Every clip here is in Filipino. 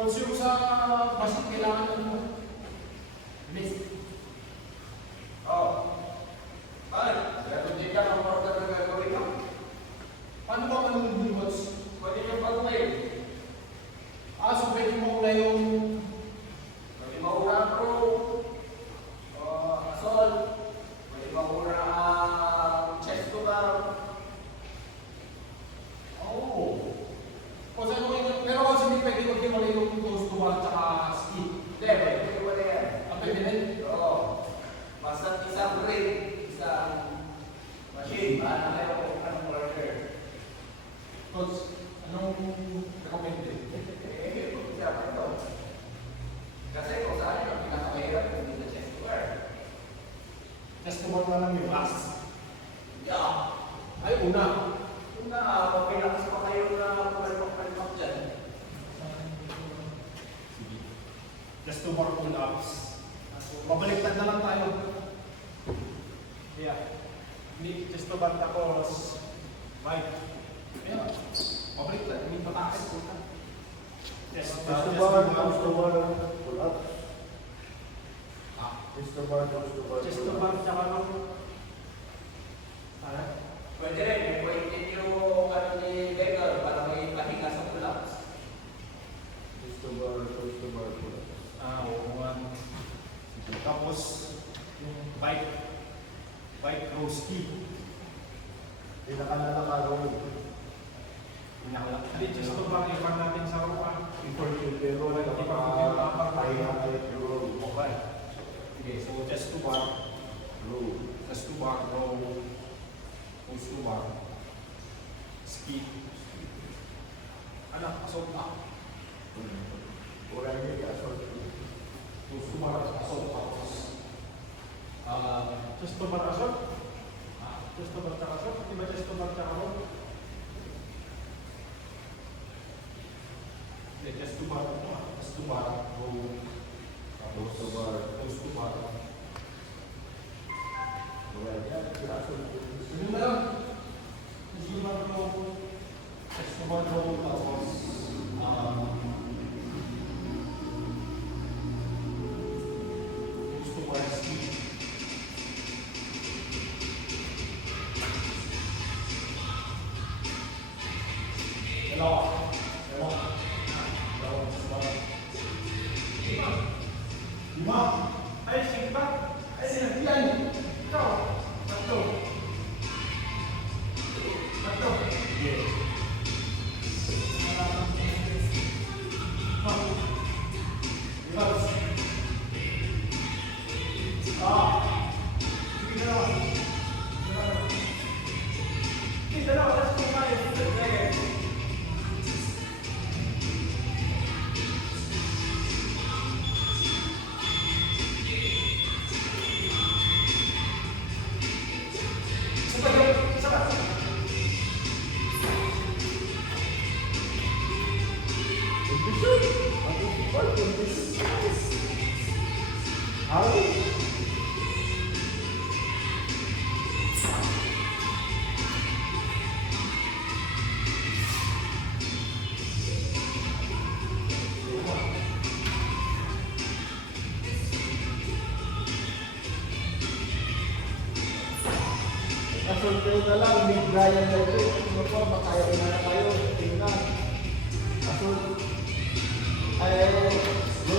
Consume sa basit, kailangan mo. Miss. Ay, pero hindi ka ng order na gagawin mo. Paano ba manunod? Pwede nyo pag-mail. So pwede mo na yung Pwede maura pro. Asol. Pwede maura chest to bar. Kasi pero kasi hindi pwede maghiwalay yung toast to bar tsaka ski. Hindi, pwede wala yan. Pwede din? Oo. Basta isang ring, isang machine. Paano kayo kung anong order? Coach, anong recommended? Pag-usapan ito. Kasi kung saan yung pinakamahirap, hindi na chest to bar. Just to bar na lang yung last. Yeah. Ay, una. Papilakas pa kayo na palpak-palpak dyan. Sige. Just to bar pull-ups. Pabaliktad na lang tayo. Yeah. Hindi, just to bar tapos right. Yeah. Pabaliktad. Hindi pataas. Just to bar pull-ups. Just to bar tsaka lang. Pwede rin, may pwede yung ano ni Beggar para may pahinga sa pull-ups. Just to bar pull-ups. Oo nga. Tapos, yung bike row ski. Pinaka-row. Hindi, just to bar ipan natin sa row. Before you pero pahinga kayo yung row. Okay. Okay, so just to bar row. Just to bar row. Push to bar. Ski. Anak, assault na. Wala nyo i-assault. Push to bar, assault tapos. Just to bar assault? Just to bar tsaka assault? Di ba just to bar tsaka row? Hindi, just to bar. Just to bar row. Just to bar. Push to bar. Wala yan, i-assault. Yun na lang. Just to bar row. Just to bar row tapos. Push to bar ski. Dalawa. Lima. Ay, sige pa. Ay, sinabihan. Ikaw. Tatlo. Yeah. Sige, dalawa. Sige, dalawa. Tapos kung kaya, sige. Assault kayo na lang, Big Brian na ito. Ano po, makaya na kayo. Tingnan. Assault. Ay, go.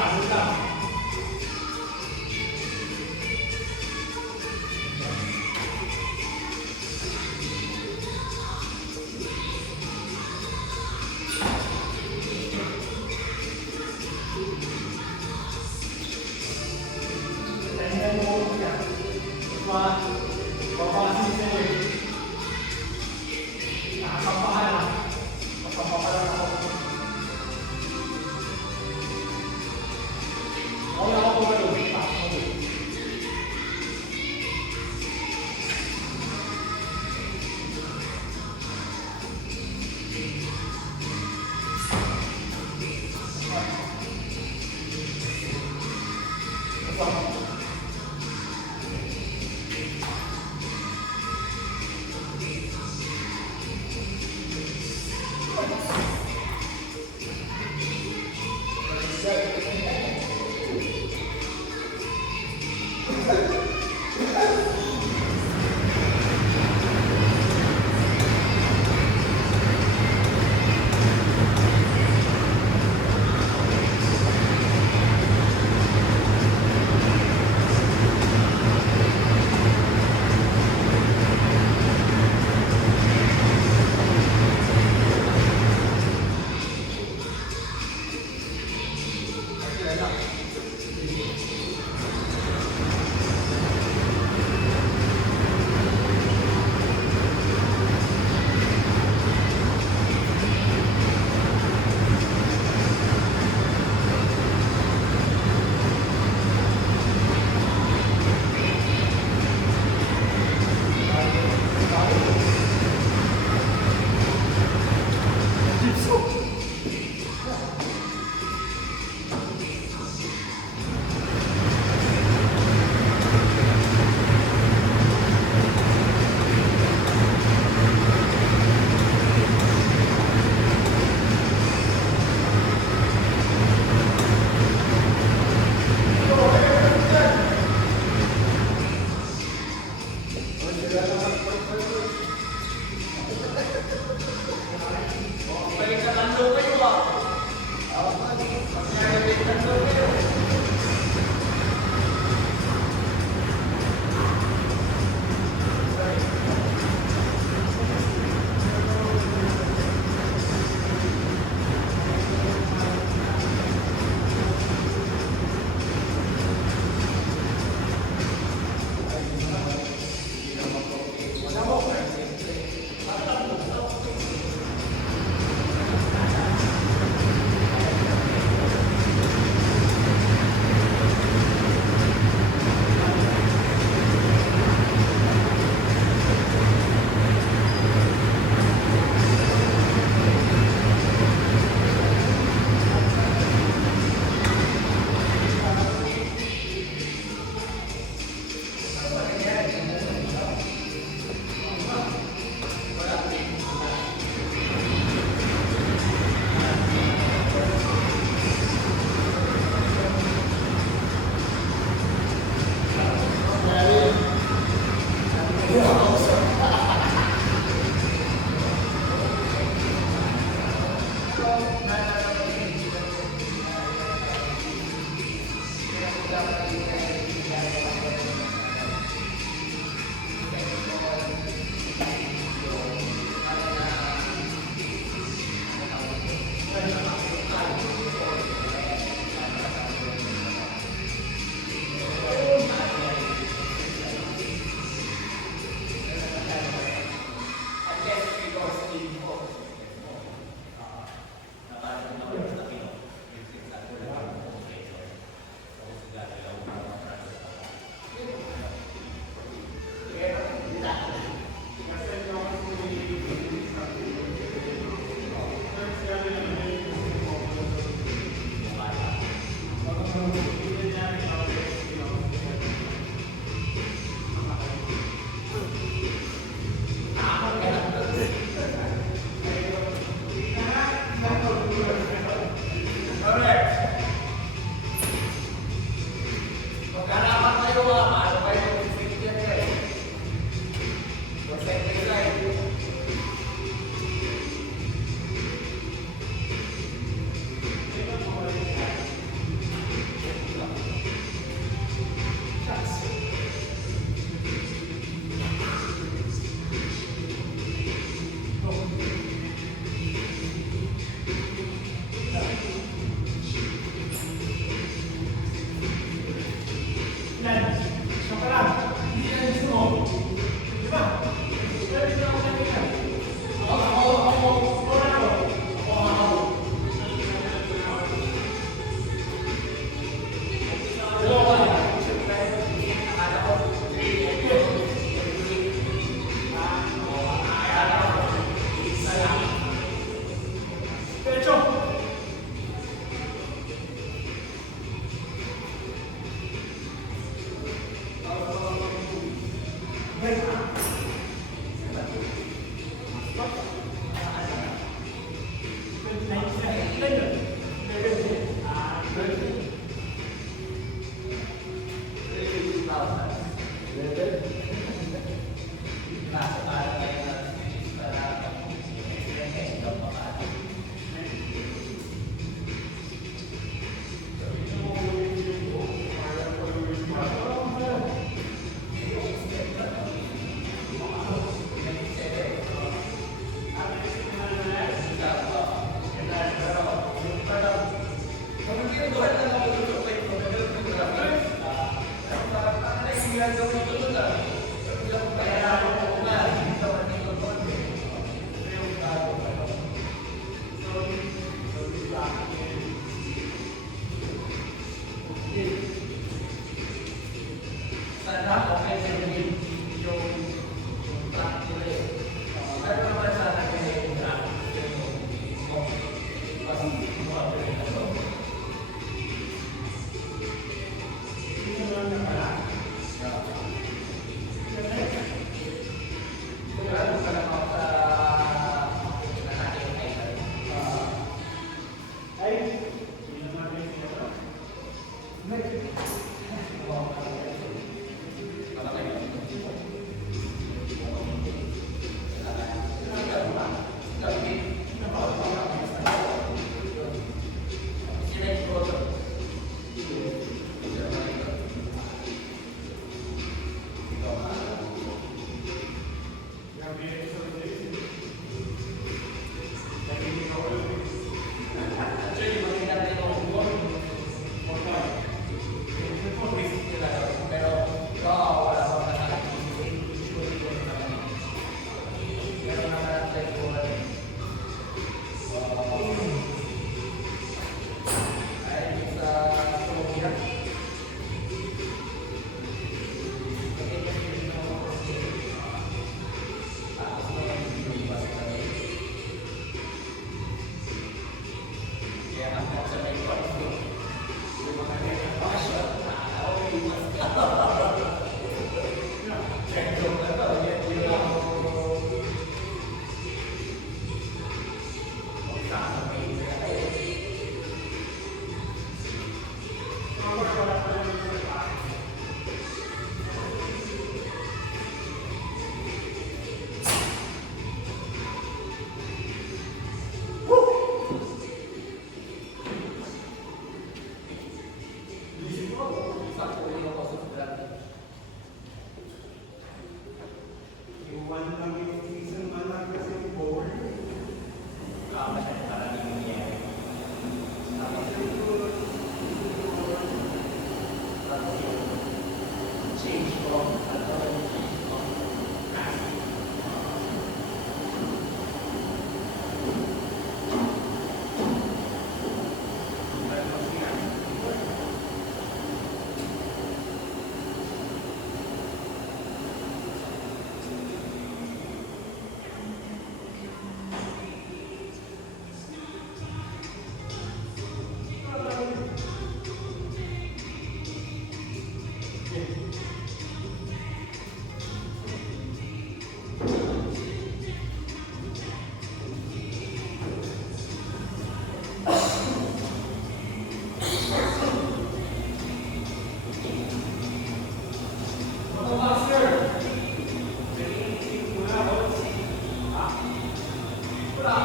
Sabot lang.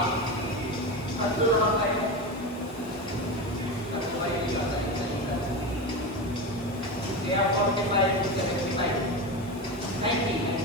Tatlo lang tayo. Tatlo kayo dito sa isa-isa. Kaya 45 to 75. 90.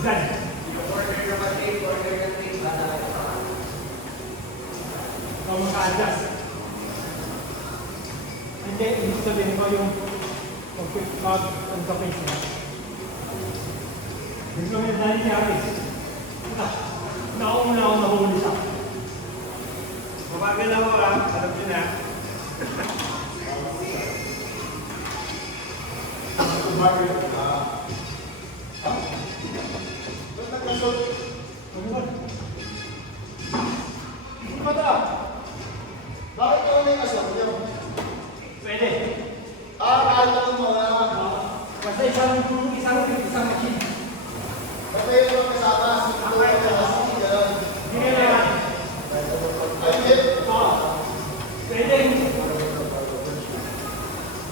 Dyan. Order ng machine, order ng tape, bana kayo sa akin. Ikaw maka-adjust. Hindi, ibig sabihin ko yung pag ang sa face mo. Ibig sabihin dahil niya akin. Nauna ako nahuli siya. Mabagal ako ha, alam nyo na. Bakit ka may asap niyo? Pwede. Kahit ako mo na Basta isang machine. patay yung kasama si Ito at si Ganon. Hindi na naman. Ay, hindi. Pwede.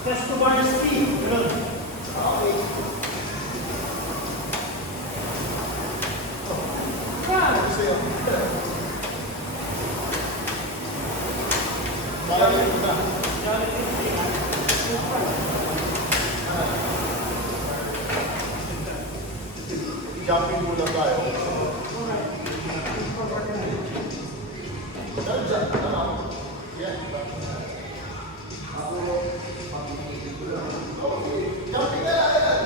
Test to bar speed. Ganun. Okay. Yan. Gusto yun. Bakit yun na? Jumping muna tayo. Diyan, tama. Yan. Okay. Jumping na lang.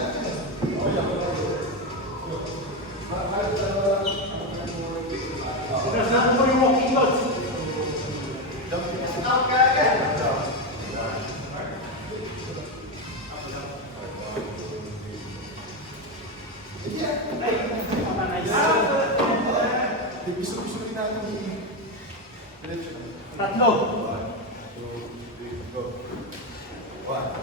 Tapos na mo yung walking loads. Stop ka agad. Gusto rin natin. Tatlo. 2, 3, go. 1.